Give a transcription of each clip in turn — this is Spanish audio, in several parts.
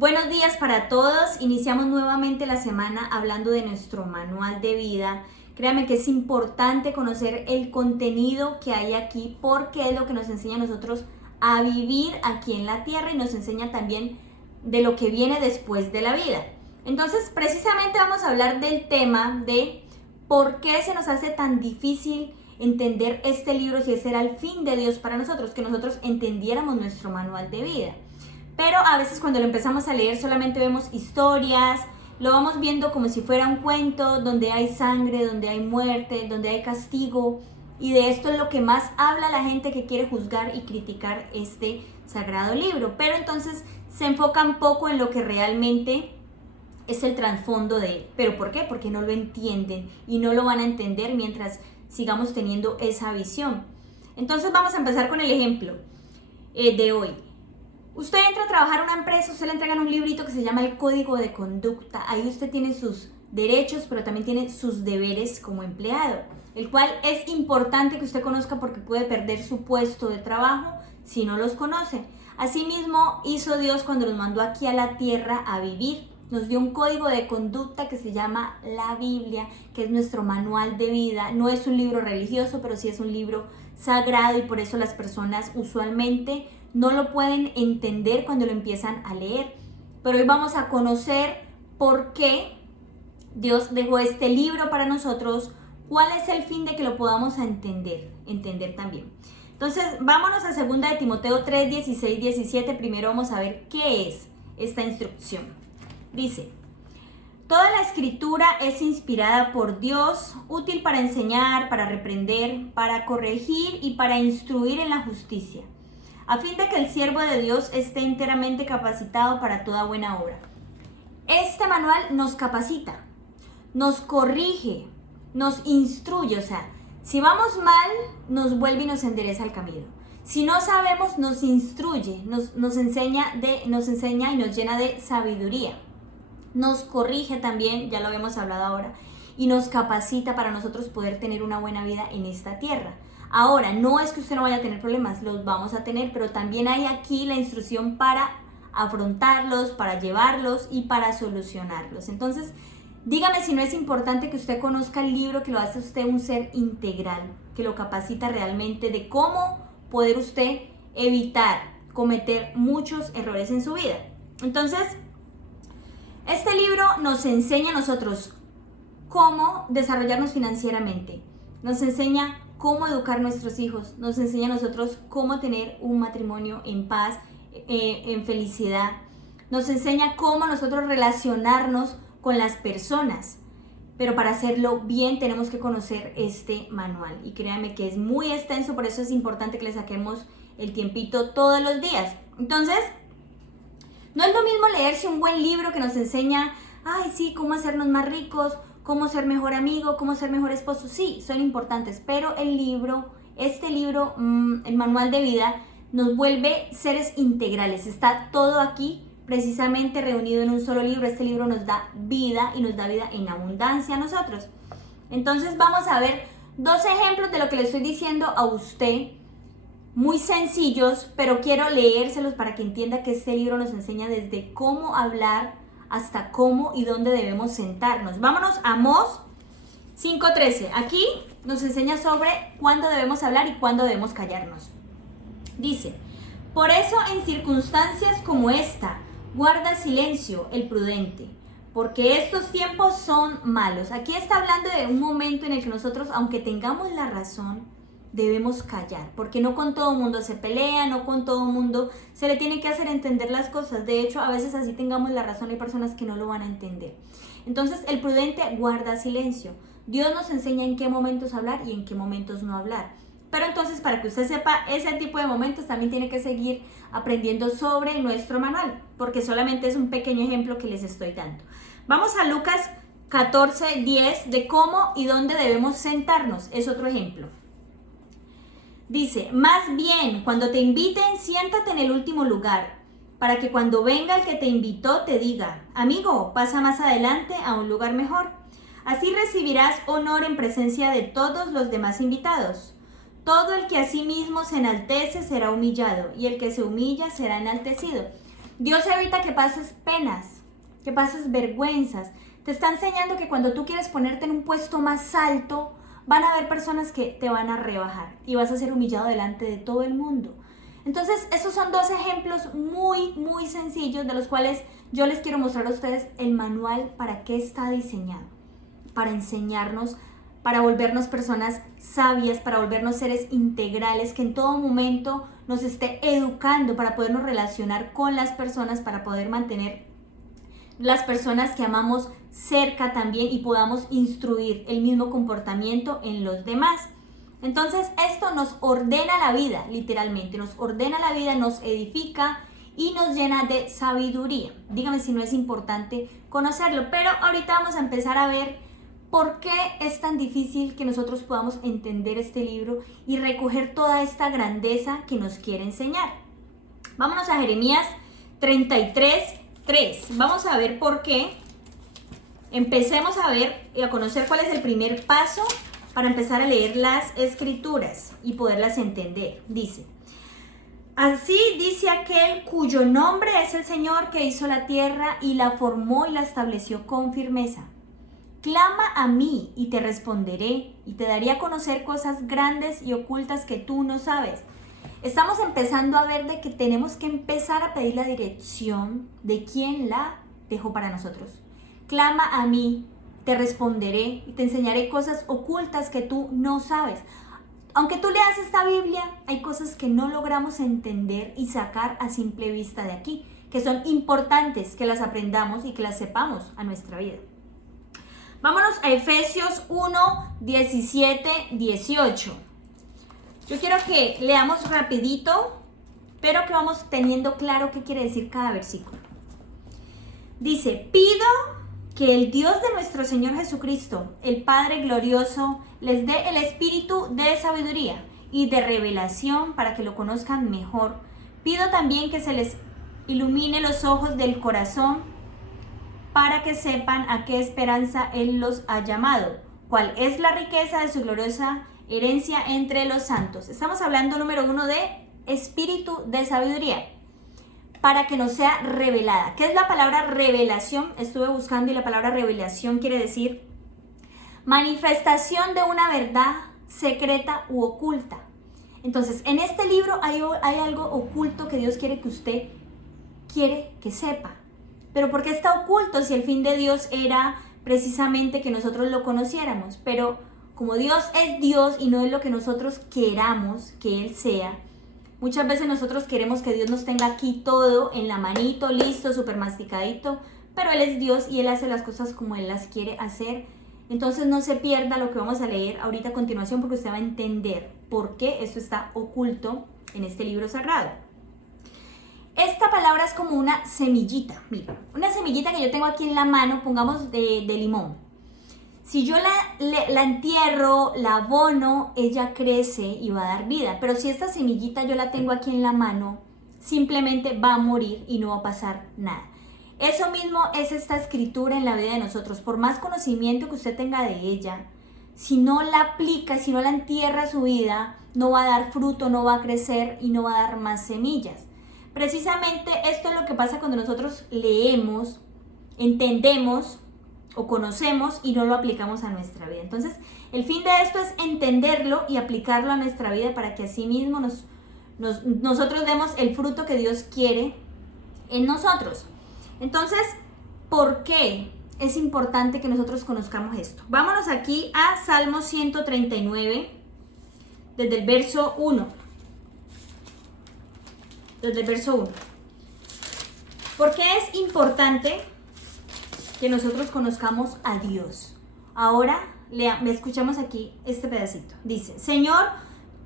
Buenos días para todos. Iniciamos nuevamente la semana hablando de nuestro manual de vida. Créanme que es importante conocer el contenido que hay aquí porque es lo que nos enseña a nosotros a vivir aquí en la tierra y nos enseña también de lo que viene después de la vida. Entonces, precisamente vamos a hablar del tema de por qué se nos hace tan difícil entender este libro si ese era el fin de Dios para nosotros, que nosotros entendiéramos nuestro manual de vida. Pero a veces cuando lo empezamos a leer solamente vemos historias, lo vamos viendo como si fuera un cuento donde hay sangre, donde hay muerte, donde hay castigo. Y de esto es lo que más habla la gente que quiere juzgar y criticar este sagrado libro. Pero entonces se enfocan poco en lo que realmente es el trasfondo de él. ¿Pero por qué? Porque no lo entienden y no lo van a entender mientras sigamos teniendo esa visión. Entonces vamos a empezar con el ejemplo de hoy. Usted entra a trabajar a una empresa, usted le entregan un librito que se llama el Código de Conducta. Ahí usted tiene sus derechos, pero también tiene sus deberes como empleado, el cual es importante que usted conozca porque puede perder su puesto de trabajo si no los conoce. Asimismo, hizo Dios cuando nos mandó aquí a la tierra a vivir. Nos dio un código de conducta que se llama la Biblia, que es nuestro manual de vida. No es un libro religioso, pero sí es un libro sagrado y por eso las personas usualmente no lo pueden entender cuando lo empiezan a leer. Pero hoy vamos a conocer por qué Dios dejó este libro para nosotros, cuál es el fin de que lo podamos entender también. Entonces, vámonos a 2 de Timoteo 3, 16, 17. Primero vamos a ver qué es esta instrucción. Dice: toda la escritura es inspirada por Dios, útil para enseñar, para reprender, para corregir y para instruir en la justicia, a fin de que el siervo de Dios esté enteramente capacitado para toda buena obra. Este manual nos capacita, nos corrige, nos instruye, o sea, si vamos mal, nos vuelve y nos endereza el camino. Si no sabemos, nos instruye, nos enseña y nos llena de sabiduría. Nos corrige también, ya lo habíamos hablado ahora, y nos capacita para nosotros poder tener una buena vida en esta tierra. Ahora, no es que usted no vaya a tener problemas, los vamos a tener, pero también hay aquí la instrucción para afrontarlos, para llevarlos y para solucionarlos. Entonces, dígame si no es importante que usted conozca el libro que lo hace usted un ser integral, que lo capacita realmente de cómo poder usted evitar cometer muchos errores en su vida. Entonces, este libro nos enseña a nosotros cómo desarrollarnos financieramente, nos enseña cómo educar a nuestros hijos, nos enseña a nosotros cómo tener un matrimonio en paz, en felicidad, nos enseña cómo nosotros relacionarnos con las personas, pero para hacerlo bien tenemos que conocer este manual y créanme que es muy extenso, por eso es importante que le saquemos el tiempito todos los días. Entonces, no es lo mismo leerse un buen libro que nos enseña, ay sí, cómo hacernos más ricos, cómo ser mejor amigo, cómo ser mejor esposo. Sí, son importantes, pero este libro, el manual de vida, nos vuelve seres integrales. Está todo aquí precisamente reunido en un solo libro. Este libro nos da vida y nos da vida en abundancia a nosotros. Entonces vamos a ver 2 ejemplos de lo que le estoy diciendo a usted, muy sencillos, pero quiero leérselos para que entienda que este libro nos enseña desde cómo hablar hasta cómo y dónde debemos sentarnos. Vámonos a Amós 5:13. Aquí nos enseña sobre cuándo debemos hablar y cuándo debemos callarnos. Dice: por eso en circunstancias como esta, guarda silencio el prudente, porque estos tiempos son malos. Aquí está hablando de un momento en el que nosotros, aunque tengamos la razón, debemos callar, porque no con todo mundo se pelea, no con todo mundo se le tiene que hacer entender las cosas. De hecho, a veces así tengamos la razón, hay personas que no lo van a entender. Entonces, el prudente guarda silencio. Dios nos enseña en qué momentos hablar y en qué momentos no hablar. Pero entonces, para que usted sepa ese tipo de momentos, también tiene que seguir aprendiendo sobre nuestro manual, porque solamente es un pequeño ejemplo que les estoy dando. Vamos a Lucas 14:10 de cómo y dónde debemos sentarnos. Es otro ejemplo. Dice: más bien, cuando te inviten, siéntate en el último lugar, para que cuando venga el que te invitó te diga, amigo, pasa más adelante a un lugar mejor. Así recibirás honor en presencia de todos los demás invitados. Todo el que a sí mismo se enaltece será humillado, y el que se humilla será enaltecido. Dios evita que pases penas, que pases vergüenzas. Te está enseñando que cuando tú quieres ponerte en un puesto más alto, van a haber personas que te van a rebajar y vas a ser humillado delante de todo el mundo. Entonces, estos son dos ejemplos muy sencillos de los cuales yo les quiero mostrar a ustedes el manual para qué está diseñado. Para enseñarnos, para volvernos personas sabias, para volvernos seres integrales, que en todo momento nos esté educando para podernos relacionar con las personas, para poder mantener las personas que amamos cerca también y podamos instruir el mismo comportamiento en los demás. Entonces esto nos ordena la vida, literalmente, nos ordena la vida, nos edifica y nos llena de sabiduría. Dígame si no es importante conocerlo, pero ahorita vamos a empezar a ver por qué es tan difícil que nosotros podamos entender este libro y recoger toda esta grandeza que nos quiere enseñar. Vámonos a Jeremías 33:3. Vamos a ver por qué. Empecemos a ver y a conocer cuál es el primer paso para empezar a leer las escrituras y poderlas entender. Dice: así dice aquel cuyo nombre es el Señor, que hizo la tierra y la formó y la estableció con firmeza. Clama a mí y te responderé y te daré a conocer cosas grandes y ocultas que tú no sabes. Estamos empezando a ver de que tenemos que empezar a pedir la dirección de quién la dejó para nosotros. Clama a mí, te responderé y te enseñaré cosas ocultas que tú no sabes. Aunque tú leas esta Biblia, hay cosas que no logramos entender y sacar a simple vista de aquí, que son importantes que las aprendamos y que las sepamos a nuestra vida. Vámonos a Efesios 1:17-18. Yo quiero que leamos rapidito, pero que vamos teniendo claro qué quiere decir cada versículo. Dice: pido que el Dios de nuestro Señor Jesucristo, el Padre glorioso, les dé el espíritu de sabiduría y de revelación para que lo conozcan mejor. Pido también que se les ilumine los ojos del corazón para que sepan a qué esperanza Él los ha llamado, cuál es la riqueza de su gloriosa herencia entre los santos. Estamos hablando, número 1, de espíritu de sabiduría, para que nos sea revelada. ¿Qué es la palabra revelación? Estuve buscando y la palabra revelación quiere decir manifestación de una verdad secreta u oculta. Entonces, en este libro hay algo oculto que Dios quiere que sepa. Pero ¿por qué está oculto si el fin de Dios era precisamente que nosotros lo conociéramos? Pero como Dios es Dios y no es lo que nosotros queramos que Él sea, muchas veces nosotros queremos que Dios nos tenga aquí todo en la manito, listo, súper masticadito, pero Él es Dios y Él hace las cosas como Él las quiere hacer. Entonces no se pierda lo que vamos a leer ahorita a continuación, porque usted va a entender por qué esto está oculto en este libro sagrado. Esta palabra es como una semillita, mira, una semillita que yo tengo aquí en la mano, pongamos de limón. Si yo la entierro, la abono, ella crece y va a dar vida. Pero si esta semillita yo la tengo aquí en la mano, simplemente va a morir y no va a pasar nada. Eso mismo es esta escritura en la vida de nosotros. Por más conocimiento que usted tenga de ella, si no la aplica, si no la entierra a su vida, no va a dar fruto, no va a crecer y no va a dar más semillas. Precisamente esto es lo que pasa cuando nosotros leemos, entendemos o conocemos y no lo aplicamos a nuestra vida. Entonces, el fin de esto es entenderlo y aplicarlo a nuestra vida para que así mismo nosotros demos el fruto que Dios quiere en nosotros. Entonces, ¿por qué es importante que nosotros conozcamos esto? Vámonos aquí a Salmo 139, desde el verso 1. Desde el verso 1. ¿Por qué es importante que nosotros conozcamos a Dios? Ahora escuchamos aquí este pedacito. Dice: Señor,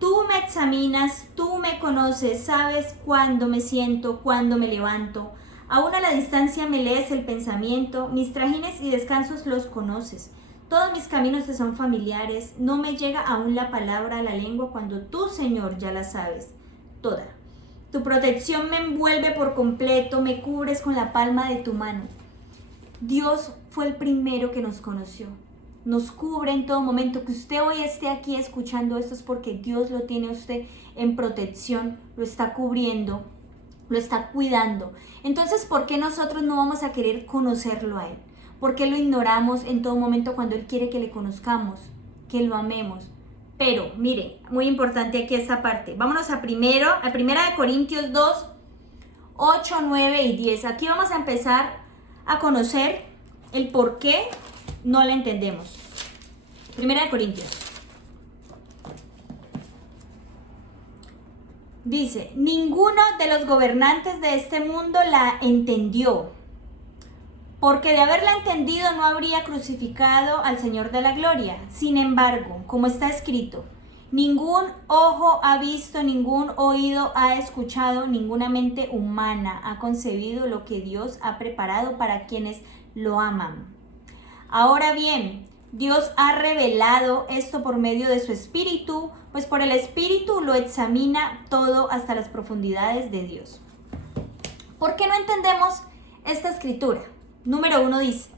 tú me examinas, tú me conoces, sabes cuándo me siento, cuándo me levanto. Aún a la distancia me lees el pensamiento, mis trajines y descansos los conoces. Todos mis caminos te son familiares, no me llega aún la palabra a la lengua cuando tú, Señor, ya la sabes toda. Tu protección me envuelve por completo, me cubres con la palma de tu mano. Dios fue el primero que nos conoció. Nos cubre en todo momento. Que usted hoy esté aquí escuchando esto es porque Dios lo tiene a usted en protección, lo está cubriendo lo está cuidando. Entonces, ¿por qué nosotros no vamos a querer conocerlo a Él? ¿Por qué lo ignoramos en todo momento cuando Él quiere que le conozcamos, que lo amemos? Pero, mire, muy importante aquí esta parte. Vámonos a primera de Corintios 2, 8, 9 y 10. Aquí vamos a empezar a conocer el por qué no la entendemos. Primera de Corintios. Dice, ninguno de los gobernantes de este mundo la entendió, porque de haberla entendido no habría crucificado al Señor de la gloria. Sin embargo, como está escrito, ningún ojo ha visto, ningún oído ha escuchado, ninguna mente humana ha concebido lo que Dios ha preparado para quienes lo aman. Ahora bien, Dios ha revelado esto por medio de su Espíritu, pues por el Espíritu lo examina todo hasta las profundidades de Dios. ¿Por qué no entendemos esta escritura? Número 1 dice,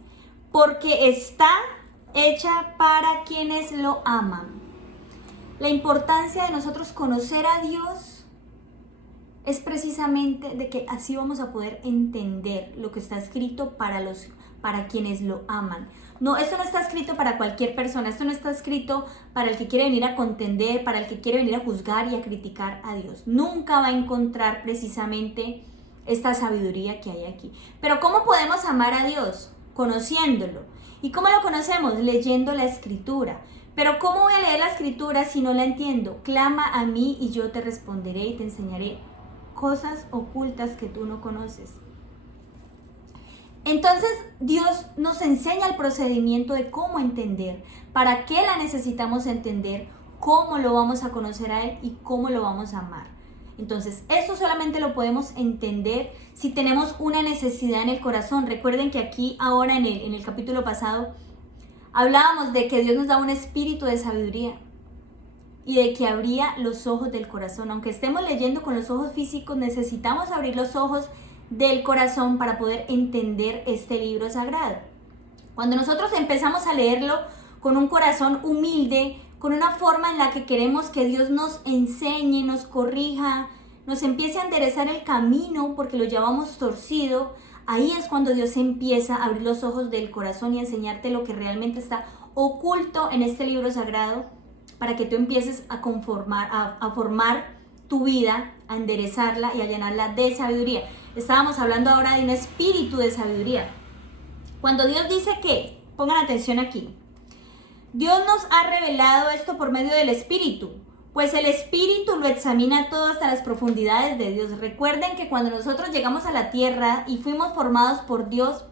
porque está hecha para quienes lo aman. La importancia de nosotros conocer a Dios es precisamente de que así vamos a poder entender lo que está escrito para quienes lo aman. No, esto no está escrito para cualquier persona, esto no está escrito para el que quiere venir a contender, para el que quiere venir a juzgar y a criticar a Dios. Nunca va a encontrar precisamente esta sabiduría que hay aquí. Pero ¿cómo podemos amar a Dios? Conociéndolo. ¿Y cómo lo conocemos? Leyendo la Escritura. Pero ¿cómo voy a leer la Escritura si no la entiendo? Clama a mí y yo te responderé y te enseñaré cosas ocultas que tú no conoces. Entonces Dios nos enseña el procedimiento de cómo entender, para qué la necesitamos entender, cómo lo vamos a conocer a Él y cómo lo vamos a amar. Entonces, esto solamente lo podemos entender si tenemos una necesidad en el corazón. Recuerden que aquí ahora en el capítulo pasado hablábamos de que Dios nos da un espíritu de sabiduría y de que abría los ojos del corazón. Aunque estemos leyendo con los ojos físicos, necesitamos abrir los ojos del corazón para poder entender este libro sagrado. Cuando nosotros empezamos a leerlo con un corazón humilde, con una forma en la que queremos que Dios nos enseñe, nos corrija, nos empiece a enderezar el camino porque lo llevamos torcido, ahí es cuando Dios empieza a abrir los ojos del corazón y a enseñarte lo que realmente está oculto en este libro sagrado para que tú empieces a formar tu vida, a enderezarla y a llenarla de sabiduría. Estábamos hablando ahora de un espíritu de sabiduría. Cuando Dios dice que, pongan atención aquí, Dios nos ha revelado esto por medio del Espíritu, pues el Espíritu lo examina todo hasta las profundidades de Dios. Recuerden que cuando nosotros llegamos a la tierra y fuimos formados por Dios,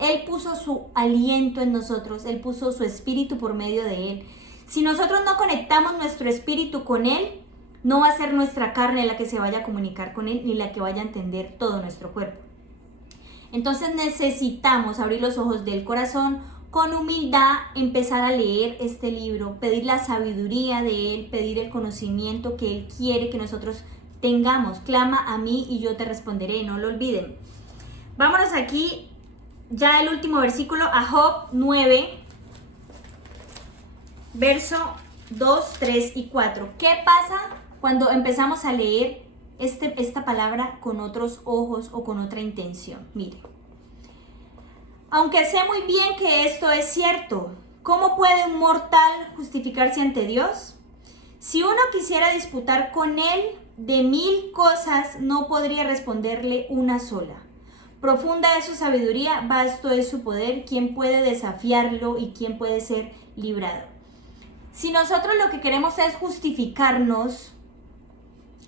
Él puso su aliento en nosotros, Él puso su Espíritu por medio de Él. Si nosotros no conectamos nuestro Espíritu con Él, no va a ser nuestra carne la que se vaya a comunicar con Él, ni la que vaya a entender todo nuestro cuerpo. Entonces necesitamos abrir los ojos del corazón, con humildad empezar a leer este libro, pedir la sabiduría de Él, pedir el conocimiento que Él quiere que nosotros tengamos. Clama a mí y yo te responderé, no lo olviden. Vámonos aquí, ya el último versículo, a Job 9, verso 2, 3 y 4. ¿Qué pasa cuando empezamos a leer esta palabra con otros ojos o con otra intención? Mire. Aunque sé muy bien que esto es cierto, ¿cómo puede un mortal justificarse ante Dios? Si uno quisiera disputar con Él de 1000 cosas, no podría responderle una sola. Profunda es su sabiduría, vasto es su poder, ¿quién puede desafiarlo y quién puede ser librado? Si nosotros lo que queremos es justificarnos,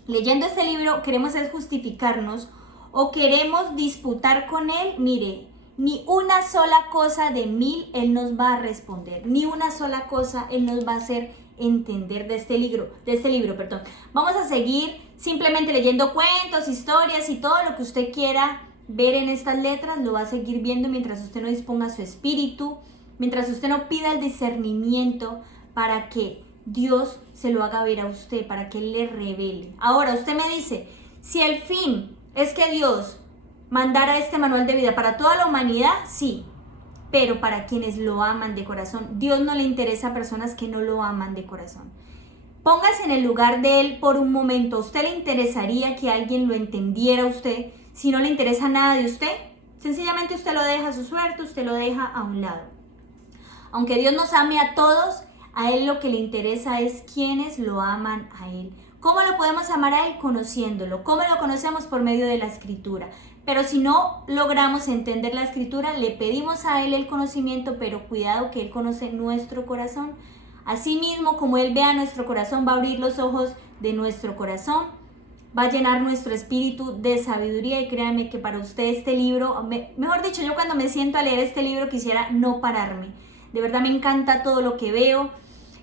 leyendo este libro queremos es justificarnos o queremos disputar con Él, mire, ni una sola cosa de 1000 Él nos va a responder, ni una sola cosa Él nos va a hacer entender de este libro. Vamos a seguir simplemente leyendo cuentos, historias y todo lo que usted quiera ver en estas letras, lo va a seguir viendo mientras usted no disponga su espíritu, mientras usted no pida el discernimiento para que Dios se lo haga ver a usted, para que Él le revele. Ahora, usted me dice, si el fin es que Dios mandara este manual de vida para toda la humanidad, sí, pero para quienes lo aman de corazón. Dios no le interesa a personas que no lo aman de corazón. Póngase en el lugar de él por un momento. ¿A usted le interesaría que alguien lo entendiera a usted si no le interesa nada de usted? Sencillamente usted lo deja a su suerte, usted lo deja a un lado. Aunque Dios nos ame a todos, a Él lo que le interesa es quienes lo aman a Él. ¿Cómo lo podemos amar a Él? Conociéndolo. ¿Cómo lo conocemos? Por medio de la Escritura. Pero si no logramos entender la Escritura, le pedimos a Él el conocimiento, pero cuidado que Él conoce nuestro corazón. Asimismo, como Él vea nuestro corazón, va a abrir los ojos de nuestro corazón, va a llenar nuestro espíritu de sabiduría, y créanme que para usted este libro, mejor dicho, yo cuando me siento a leer este libro quisiera no pararme. De verdad me encanta todo lo que veo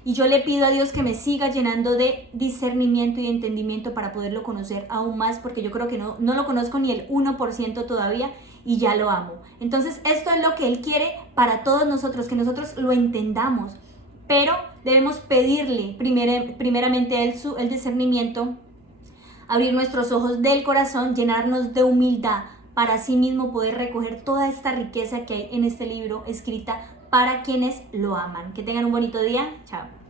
y yo le pido a Dios que me siga llenando de discernimiento y entendimiento para poderlo conocer aún más, porque yo creo que no lo conozco ni el 1% todavía y ya lo amo. Entonces esto es lo que Él quiere para todos nosotros, que nosotros lo entendamos, pero debemos pedirle primeramente a Él el discernimiento, abrir nuestros ojos del corazón, llenarnos de humildad para así mismo poder recoger toda esta riqueza que hay en este libro escrita para quienes lo aman. Que tengan un bonito día. Chao.